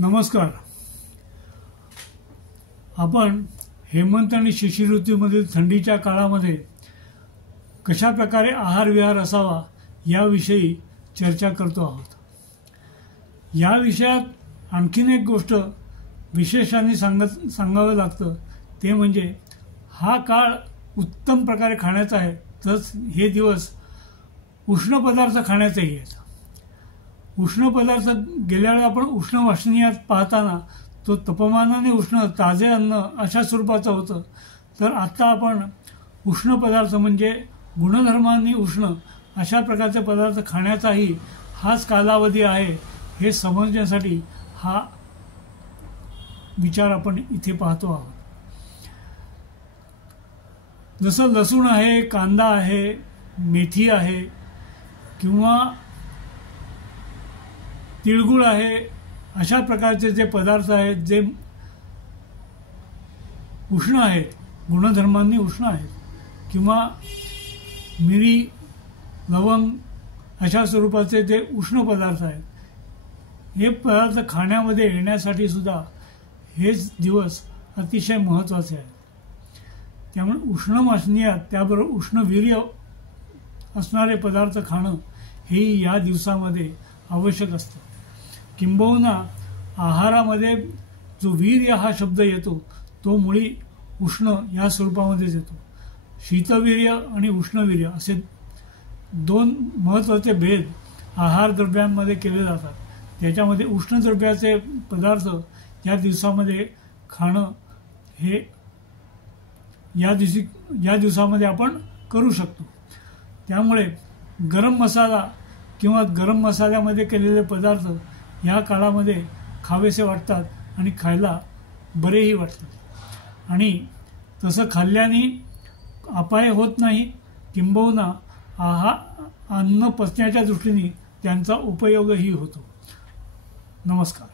नमस्कार. आपण हेमंत आणि शिशिर ऋतूमधील थंडीच्या काळामध्ये कशा प्रकारे आहार विहार असावा याविषयी चर्चा करतो आहोत. या विषयात आणखीन एक गोष्ट विशेषाने सांगावं लागतं ते म्हणजे हा काळ उत्तम प्रकारे खाण्याचा आहे, तसंच हे दिवस उष्ण पदार्थ खाण्याचेही आहेत. उष्ण पदार्थ गेल्या वेळी आपण उष्ण वासनीयात पाहताना तो तापमानाने उष्ण ताजे अन्न अशा स्वरूपाचं होतं, तर आता आपण उष्ण पदार्थ म्हणजे गुणधर्मांनी उष्ण अशा प्रकारचे पदार्थ खाण्याचाही हाच कालावधी आहे हे समजण्यासाठी हा विचार आपण इथे पाहतो आहोत. जसं लसूण आहे, कांदा आहे, मेथी आहे किंवा तिळगुळ आहे, अशा प्रकारचे जे पदार्थ आहेत जे उष्ण आहेत, गुणधर्मांनी उष्ण आहेत, किंवा मिरी, लवंग अशा स्वरूपाचे जे उष्ण पदार्थ आहेत, हे पदार्थ खाण्यामध्ये येण्यासाठी सुद्धा हेच दिवस अतिशय महत्त्वाचे आहेत. त्यामुळे उष्ण वासनीयात त्याबरोबर उष्णवीर्य असणारे पदार्थ खाणं हे या दिवसामध्ये आवश्यक असतं. किंबहुना आहारामध्ये जो वीर्य हा शब्द येतो तो मुळी उष्ण या स्वरूपामध्येच येतो. शीतवीर्य आणि उष्णवीर्य असे दोन महत्त्वाचे भेद आहार द्रव्यांमध्ये केले जातात. त्याच्यामध्ये उष्ण द्रव्याचे पदार्थ या दिवसामध्ये खाणं हे या दिवसामध्ये आपण करू शकतो. त्यामुळे गरम मसाला किंवा गरम मसाल्यामध्ये केलेले पदार्थ या काळामध्ये खावेसे वाटतात आणि खायला बरेही वाटतात. आणि तसं खाल्ल्याने अपाय होत नाही, किंबहुना अन्न पचण्याच्या दृष्टीने त्यांचा उपयोगही होतो. नमस्कार.